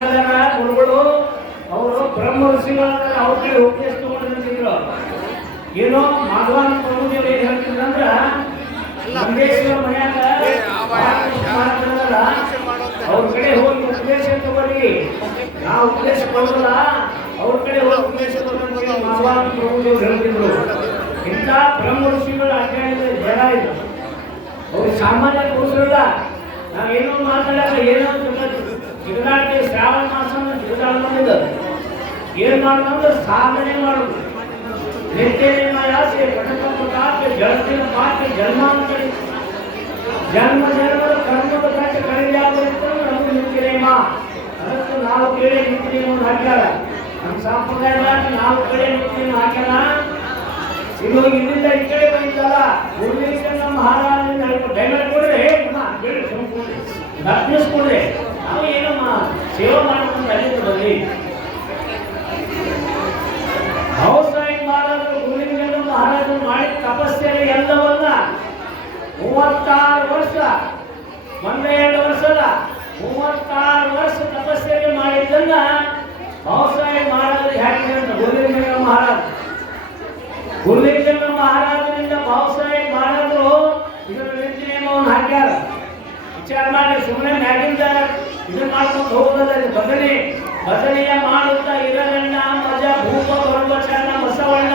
ಗುರುಗಳು ಅವರು ಬ್ರಹ್ಮ ಋಷಿಗಳನ್ನ ಅವ್ರ ಕಡೆ ಉಪದೇಶ ತಗೊಂಡಿದ್ರು. ಏನೋ ಮಾಧವನ ಪ್ರಭುದೇವರು ಏನ್ ಹೇಳ್ತಿದ್ರಂದ್ರ ನಂದೇಶ್ವರ ಮನ್ಯಾಗ ಅವ್ರ ಕಡೆ ಹೋಗಿ ಉಪದೇಶ ತಗೊಳ್ಳಿ, ನಾವು ಉಪದೇಶ ಕೊಡೋಲ್ಲ, ಅವ್ರ ಕಡೆ ಹೋಗಿ ಉಪದೇಶ ತಗೊಂಡು ಮಾಧವನ ಪ್ರಭುದೇವರು ಹೇಳ್ತಿದ್ರು. ಇಂಥ ಬ್ರಹ್ಮ ಋಷಿಗಳ ಅಜ್ಞಾನದ ಜನ ಇದು. ಅವ್ರು ಸಾಮಾನ್ಯ ಪುರುಷರಲ್ಲ. ನಾವೇನೋ ಮಾತಾಡಕ ಏನೋ ಜಿಗದಾಡ್ತೀವಿ. ಶ್ರಾವಣ ಮಾಸ ಜಿಗದಾಡ ಮಾಡಿದ ಏನ್ ಮಾಡೋದಂದ್ರೆ ಸಾಧನೆ ಮಾಡುದು. ನಿತ್ಯನೇಮಾಯಾಸೆ ಪಟಕಪಟಾಕೆ ಜಳತಿನ ಪಾಕೆ ಜನ್ಮಾಂತರಿ ಜನ್ಮ ಜನ್ಮದ ಕರ್ಮದ ಕಟ್ಟ ಕಡಿಯಾಗಿತ್ತು ನಮ್ಗೆ ನಿತ್ಯನೇಮ. ಅದಕ್ಕೆ ನಾವು ಕೇಳಿ ನಿತ್ಯನೇಮವನ್ನು ಹಾಕ್ಯಾರ. ನಮ್ಮ ಸಂಪ್ರದಾಯದಾಗ ನಾವು ಕಡೆ ನಿತ್ಯನೇಮ ಹಾಕ್ಯಾರ. ಇವಾಗ ಇಲ್ಲಿಂದ ಈ ಕಡೆ ಬಂದಿದ್ದಲ್ಲ ಗುರುಲಿಂಗನ ಮಹಾರಾಜನಿಂದ ಡೈಮಂಡ್ ಕೊಡ್ರೆ ದರ್ಶನಿಸ್ಕೊಡ್ರೆ ನಾವು ಏನಮ್ಮ ಸೇವೆ ಮಾಡ್ಕೊಂಡು ಅಲ್ಲಿಂದ ಬರಲಿ. ಹೌಸಾಯಿ ಮಹಾರಾಜರು ಗುರುಲಿಂಗನ ಮಹಾರಾಜರು ಮಾಡಿದ ತಪಸ್ಸೆಯಲ್ಲಿ ಎಲ್ಲವನ್ನ 36 ವರ್ಷ, 1 ವರ್ಷ ಅಲ್ಲ 36 ವರ್ಷ ತಪಸ್ಸೆಯಲ್ಲಿ ಮಾಡಿದ್ದನ್ನ ಹೌಸಾಯಿ ಮಹಾರಾಜರು ಹೇಳಿದ್ರು ಅಂತ ಗುರುಲಿಂಗನ ಮಹಾರಾಜ. ಗುರುಲಿಂಗನ ಮಹಾರಾಜರಿಂದ ಬಾಬಾಸಾಹೇಬ್ ಮಹಾರಾಜರು ಇದರ ನಿತ್ಯನೇಮವನ್ನು ಹಾಕ್ಯಾರ. ವಿಚಾರ ಮಾಡಿ ಸುಮ್ಮನೆ ಮ್ಯಾಗಿಂದ ಇದನ್ನ ಮಾಡ್ಕೊಂಡು ಹೋಗೋದಲ್ಲ. ಭಜನೆಯ ಮಾಡುತ್ತಾ ಇರಗಣ್ಣ ಮಜ ಭೂಪ ಬರ್ಬಚಣ್ಣ ಬಸವಣ್ಣ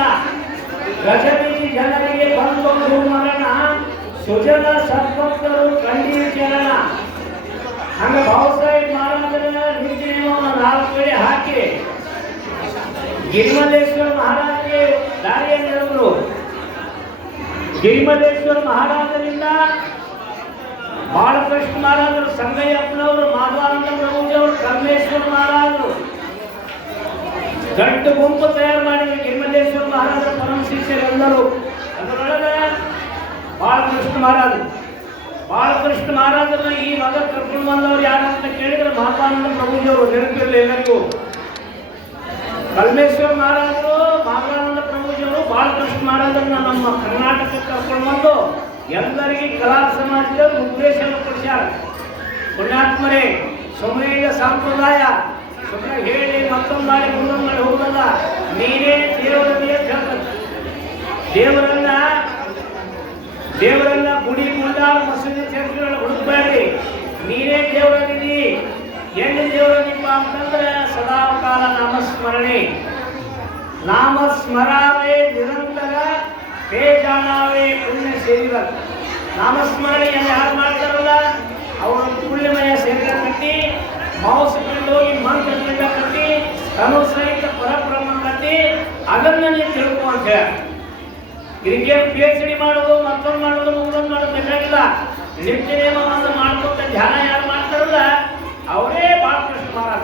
ಗಜಬೀಜಿ ಜನರಿಗೆ ಬಂದು ಮರಣ ಸುಜನ ಸದ್ಭಕ್ತರು ಕಣ್ಣೀರು ಚರಣ. ಹಂಗ ಬಾಬಾಸಾಹೇಬ್ ಮಹಾರಾಜರ ನಿತ್ಯನೇಮವನ್ನು 4 ಕಡೆ ಹಾಕಿ ಗಿರಿಮಲ್ಲೇಶ್ವರ ಮಹಾರಾಜರಿಗೆ ದಾರಿಯನ್ನು ಹೇಳಿದ್ರು. ಗಿರಿಮಲ್ಲೇಶ್ವರ ಮಹಾರಾಜರಿಂದ ಬಾಳಕೃಷ್ಣ ಮಹಾರಾಜರು, ಸಂಗಯ್ಯಪ್ಪನವರು, ಮಾಧವಾನಂದ ಪ್ರಭುಜಿಯವರು, ಕರ್ಮೇಶ್ವರ ಮಹಾರಾಜರು ಗಂಟು ಗುಂಪು ತಯಾರು ಮಾಡಿದ್ರು. ಗಿರಿಮಲ್ಲೇಶ್ವರ ಮಹಾರಾಜರ ಪರಮ ಶಿಷ್ಯರೆಲ್ಲರೂ. ಅದರೊಳಗೆ ಬಾಳಕೃಷ್ಣ ಮಹಾರಾಜರನ್ನ ಈ ಮಗ ಕರ್ಕೊಂಡು ಬಂದವರು ಯಾರಂತ ಕೇಳಿದ್ರೆ ಮಾಧವಾನಂದ ಪ್ರಭುಜಿಯವರು. ನೆನಪಿರಲಿ ಎಲ್ಲರಿಗೂ. ಕಲ್ಮೇಶ್ವರ ಮಹಾರಾಜರು, ಮಾಧವಾನಂದ ಪ್ರಭುಜಿಯವರು ಬಾಲಕೃಷ್ಣ ಮಹಾರಾಜರನ್ನ ನಮ್ಮ ಕರ್ನಾಟಕಕ್ಕೆ ಕರ್ಕೊಂಡು ಬಂದು ಎಲ್ಲರಿಗೆ ಕಲಾ ಸಮಾಜದಲ್ಲಿ ಉದ್ದೇಶವನ್ನು ಕೊಡಿಸ್ಯಾರ. ಪುಣ್ಯಾತ್ಮರೇ, ಸುಮ್ಮನೆ ಸಂಪ್ರದಾಯ ಸುಮ್ಮನೆ ಹೇಳಿ ಮತ್ತೊಂದು ಮಾಡಿ ಮುಂದೊಂದು ಮಾಡಿ ಹೋಗಲ್ಲ. ನೀನೇ ದೇವರನ್ನ ಗುಡಿ ಮುಂದಾಳ ಮಸೂದಿ ಚರ್ಚ್ಗಳನ್ನ ಹುಡುಕಬೇಡಿ. ನೀನೇ ದೇವರನಿದಿ. ಎಲ್ಲಿ ದೇವರನಿಪ್ಪ ಅಂತಂದ್ರೆ ಸದಾಕಾಲ ನಾಮಸ್ಮರಾವೇ ನಿರಂತರ ತೇಜಾನಾವೇ ಪುಣ್ಯ ಶರೀರ. ನಾಮಸ್ಮರಣೆಯನ್ನು ಯಾರು ಮಾಡ್ತಾರಲ್ಲ ಅವರು ಪುಣ್ಯಮಯ ಶರೀರ ಕಟ್ಟಿ, ಮಾಂಸದಿಂದ ಹೋಗಿ ಮಂತ್ರದಿಂದ ಕಟ್ಟಿ, ಅನುಸಹಿತ ಪರಬ್ರಹ್ಮ ಕಟ್ಟಿ, ಅದನ್ನ ನೀವು ತಿಳ್ಕೊ ಅಂತ ಹೇಳಿ. ಇದಕ್ಕೆ PhD ಮಾಡೋದು, ಮತ್ತೊಂದು ಮಾಡೋದು, ಮುಂದೊಂದು ಮಾಡೋದು ಬೇಕಾಗಿಲ್ಲ. ನಿತ್ಯನೇಮವನ್ನು ಮಾಡ್ಕೊತ ಧ್ಯಾನ ಯಾರು ಮಾಡ್ತಾರಲ್ಲ ಅವರೇ ಬಾಲಕೃಷ್ಣ ಮಹಾರಾಜ.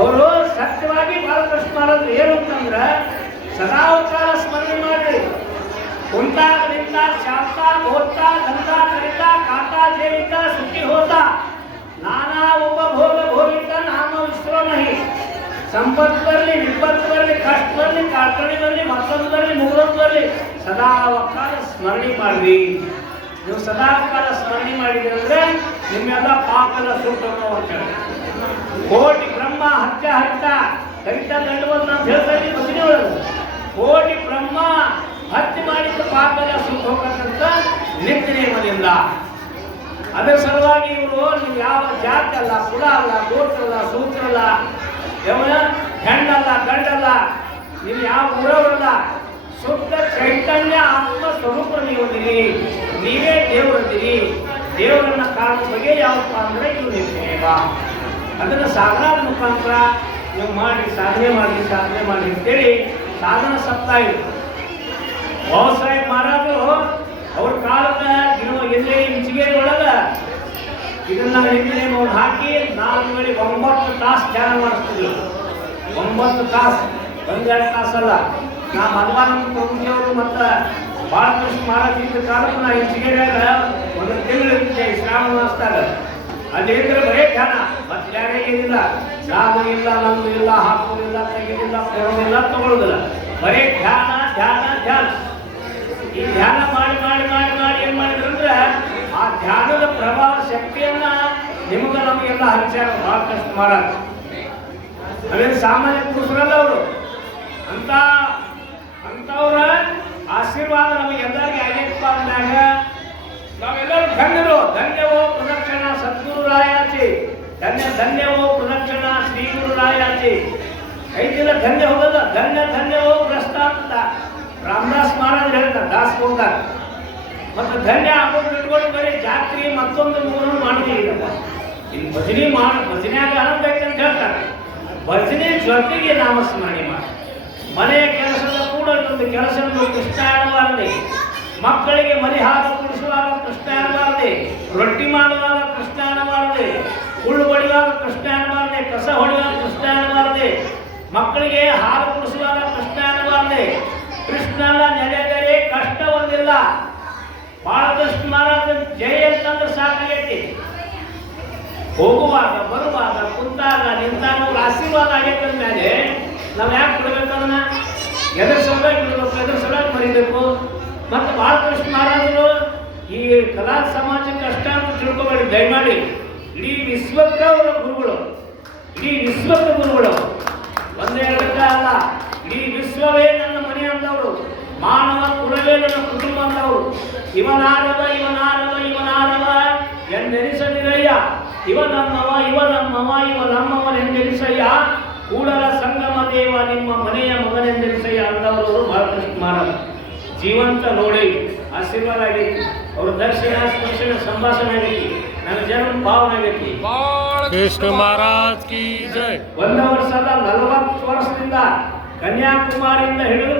ಅವರು ಸತ್ಯವಾಗಿ ಬಾಲಕೃಷ್ಣ ಮಹಾರಾಜರು ಏನು ಅಂತಂದ್ರೆ ಸದಾವಕಾಲ ಸ್ಮರಣೆ ಮಾಡಿ ಕುಂತಾಗ ನಿಂತ ಶಾಂತ ಹೋಗ್ತಾ ದಂತ ಕರಿತ ಕಾತಾ ಜೇವಿತ ಸುಖಿ ಹೋತ ನಾನಾ ಉಪಭೋಗ ಭೋಗಿತ ನಾಮ ವಿಶ್ವ ನಹಿ. ಸಂಪತ್ತು ಬರಲಿ, ವಿಪತ್ತು ಬರಲಿ, ಕಷ್ಟ ಬರಲಿ, ಕಾರ್ಕಣಿ ಬರಲಿ, ಮತ್ತೊಂದು ಬರಲಿ, ಮುಗಿದೊಂದು ಬರಲಿ, ಸದಾವಕಾಲ ಸ್ಮರಣೆ ಮಾಡ್ರಿ. ನೀವು ಸದಾಕಾಲ ಸ್ಮರಣೆ ಮಾಡಿದ್ರೆ ಅಂದ್ರೆ ನಿಮ್ಮೆಲ್ಲ ಪಾಪದ ಸುಟ್ಟೋಗ ಅಂತ ಹೇಳಿ. ಕೋಟಿ ಬ್ರಹ್ಮ ಹತ್ತ ಕವಿತಾ ದಂಡವನ್ನು ನಾವು ಹೇಳ್ತಾ ಇದ್ದೀವಿ ಭಜನೆ ಒಳಗೆ. ಕೋಟಿ ಬ್ರಹ್ಮ ಹತ್ಯೆ ಮಾಡಿದ ಪಾಪದ ಸುಟ್ಟು ಹೋಗಕ್ಕಂತ ನಿತ್ಯನೇಮದಿಂದ. ಅದರ ಸಲುವಾಗಿ ಇವರು ನೀವು ಯಾವ ಜಾತಿ ಅಲ್ಲ, ಕುಲ ಅಲ್ಲ, ಗೋತ್ರ ಅಲ್ಲ, ಸೂತ್ರ ಅಲ್ಲ, ಹೆಣ್ಣಲ್ಲ, ಗಂಡಲ್ಲ, ನೀವು ಯಾವ ಊರವರಲ್ಲ, ಶುದ್ಧ ಚೈತನ್ಯ ಆತ್ಮ ಸ್ವರೂಪ ನೀವದಿರಿ. ನೀವೇ ದೇವರದಿರಿ. ದೇವರನ್ನ ಕಾರಣ ಬಗ್ಗೆ ಯಾವಪ್ಪ ಅಂದ್ರೆ ಇವು ನಿತ್ಯನೇಮ. ಅದನ್ನು ಸಾಧನದ ಮುಖಾಂತರ ನೀವು ಮಾಡಿ ಸಾಧನೆ ಮಾಡಿ ಅಂತೇಳಿ ಸಾಧನ ಸಪ್ತಾಹ ಇದೆ. ಬಾಬಾಸಾಹೇಬ್ ಮಹಾರಾಜರು ಅವ್ರ ಕಾಲದ ಎಲ್ಲೇ ಇಂಚಿಗೇರಿ ಒಳಗ ಇದನ್ನ ನಿತ್ಯನೇಮವನ್ನು ಹಾಕಿ 9 ತಾಸು ಧ್ಯಾನ ಮಾಡಿಸ್ತಿದ್ರು. 9 ತಾಸು, 1-2 ತಾಸಲ್ಲ. ನಾ ಮಧವಾನಂದ ಪ್ರಭುಜಿಯವರು ಮತ್ತು ಬಾಲಕೃಷ್ಣ ಮಹಾರಾಜ ಇದ್ದ ಕಾಲಕ್ಕೆ ನಾ ಇಂಚಿಗೇರಿಯಾಗ 1 ತಿಂಗಳು ಇರುತ್ತೆ ಶ್ರಾವಣ ಮಾಸದಾಗ. ಅಲ್ಲಿದ್ರೆ ಬರೇ ಧ್ಯಾನ, ಮತ್ತೆ ಬೇರೆ ಏನಿಲ್ಲ. ಸಾಧು ಇಲ್ಲ, ನಂದು ಇಲ್ಲ, ಹಾಕೋದಿಲ್ಲ, ತೆಗೆದಿಲ್ಲ, ಕೊಡೋದಿಲ್ಲ, ತಗೊಳ್ಳೋದಿಲ್ಲ. ಬರೇ ಧ್ಯಾನ. ಈ ಧ್ಯಾನ ಮಾಡಿ ಏನ್ ಮಾಡಿದ್ರು ಅಂದ್ರೆ ಆ ಧ್ಯಾನದ ಪ್ರಭಾವ ಶಕ್ತಿಯನ್ನ ನಿಮಗೆ ನಮಗೆಲ್ಲ ಹಂಚಾರ ಭಾಳ ಕಷ್ಟ ಮಾಡಾರ. ಅವೇನು ಸಾಮಾನ್ಯ ಪುರುಷರಲ್ಲ ಅವರು. ಅಂಥವ್ರ ಆಶೀರ್ವಾದ ನಮಗೆಲ್ಲರಿಗೆ ಆಗೈತಪ್ಪ ಅಂದಾಗ ನಾವೆಲ್ಲರೂ ಧನ್ಯರು. ಧನ್ಯವೋ ಪ್ರದಕ್ಷಿಣ ಸದ್ಗುರು ರಾಯಾಚಿ, ಧನ್ಯವೋ ಪ್ರದಕ್ಷಿಣ ಶ್ರೀ ಗುರು ರಾಯಾಚಿ. ಐದಿನ ಧನ್ಯ ಹೋಗಲ್ಲ, ಧನ್ಯವೋ ಭ್ರಷ್ಟ ಅಂತ ರಾಮದಾಸ್ ಮಹಾರಾಜ್ ಹೇಳ್ತಾರೆ, ದಾಸ್ ಹೋಗ್ತಾರೆ. ಮತ್ತು ಧನ್ಯ ಆಗೋದು ಇಟ್ಕೊಂಡು ಬರೀ ಜಾತ್ರೆ ಮತ್ತೊಂದು ಮೂರು ಮಾಡಿದೀವಿ. ಇಲ್ಲಿ ಭಜನೆಯಾಗ ಆನಂದ ಐತೆ ಅಂತ ಹೇಳ್ತಾರೆ. ಭಜನೆ ಜೊತೆಗೆ ನಾಮಸ್ಮರಣೆ ಮಾಡಿ ಮನೆಯ ಕೆಲಸದ ಕೂಡ ಇದೊಂದು ಕೆಲಸ ಕೃಷ್ಣ ಅನ್ನಬಾರದೆ. ಮಕ್ಕಳಿಗೆ ಮನೆ ಹಾಲು ಕುಡಿಸುವಾಗ ಕೃಷ್ಣ ಅನ್ನಬಾರದೆ, ರೊಟ್ಟಿ ಮಾಡುವಾಗ ಕೃಷ್ಣ ಅನ್ನಬಾರದೆ, ಹುಳ್ಳು ಹೊಡೆಯುವಾಗ ಕೃಷ್ಣ ಅನ್ನಬಾರದೆ, ಕಸ ಹೊಡೆಯುವಾಗ ಕೃಷ್ಣ ಅನ್ನಬಾರದೆ, ಮಕ್ಕಳಿಗೆ ಹಾಲು ಕುಡಿಸುವಾಗ ಕೃಷ್ಣ ಅನ್ನಬಾರದೆ. ಕೃಷ್ಣನ ನೆನೆದರೆ ಕಷ್ಟ ಒಂದಿಲ್ಲ. ಬಾಳಕೃಷ್ಣ ಮಹಾರಾಜ ಜಯ ಅಂತಂದ್ರೆ ಸಾಕಾಗೈತಿ. ಹೋಗುವಾಗ ಬರುವಾಗ ಕುಂತಾಗ ನಿಂತಾಗ ಅವ್ರ ಆಶೀರ್ವಾದ ಆಗೈತೆ ಅಂದಮೇಲೆ ನಾವು ಯಾಕೆ ಬಿಡಬೇಕು? ಅದನ್ನ ಎದ್ರ ಸಲುವಾಗಿ ಬಿಡಬೇಕು, ಎದ್ರ ಸಲುವಾಗಿ ಮರಿಬೇಕು. ಮತ್ತು ಬಾಳಕೃಷ್ಣ ಮಹಾರಾಜರು ಈ ಕಲಾ ಸಮಾಜಕ್ಕೆ ಅಷ್ಟ ಅಂತ ತಿಳ್ಕೊಬೇಡಿ ದಯಮಾಡಿ. ಇಡೀ ವಿಶ್ವಕ್ಕೆ ಅವರ ಗುರುಗಳು, ಇಡೀ ವಿಶ್ವಕ್ಕೆ ಗುರುಗಳು. ಒಂದೇ ಎರಡಕ್ಕ ಅಲ್ಲ, ಇಡೀ ವಿಶ್ವವೇ ನನ್ನ ಮನೆ ಅಂದವರು, ಮಾನವ ಕುಲವೇ ನನ್ನ ಕುಟುಂಬ ಅಂದವರು. ಇವನಾರವ ಎಂದೆನಿಸದಿರಯ್ಯ, ಇವ ನಮ್ಮವನೆಂದೆನಿಸಯ್ಯ, ಕೂಡಲ ಸಂಗಮ ದೇವ ನಿಮ್ಮ ಮನೆಯ ಮಗನೆಂದೆನಿಸಯ್ಯ ಅಂದವರು ಬಾಲಕೃಷ್ಣ ಮಹಾರಾಜ. ಜೀವಂತ ನೋಡಿ ಆಶೀರ್ವಾದ ಆಗೈತಿ. ಅವ್ರ ದರ್ಶನ ಸ್ಪರ್ಶನ ಸಂಭಾಷಣೆ ಆಗೈತಿ. ನನ್ನ ಜನ್ಮ ಭಾವನೆ ಆಗೈತಿ. ಕೃಷ್ಣ ಮಹಾರಾಜ್ ಕಿ ಜೈ. 1 ವರ್ಷದ 40 ವರ್ಷದಿಂದ ಕನ್ಯಾಕುಮಾರಿಯಿಂದ ಹಿಡಿದು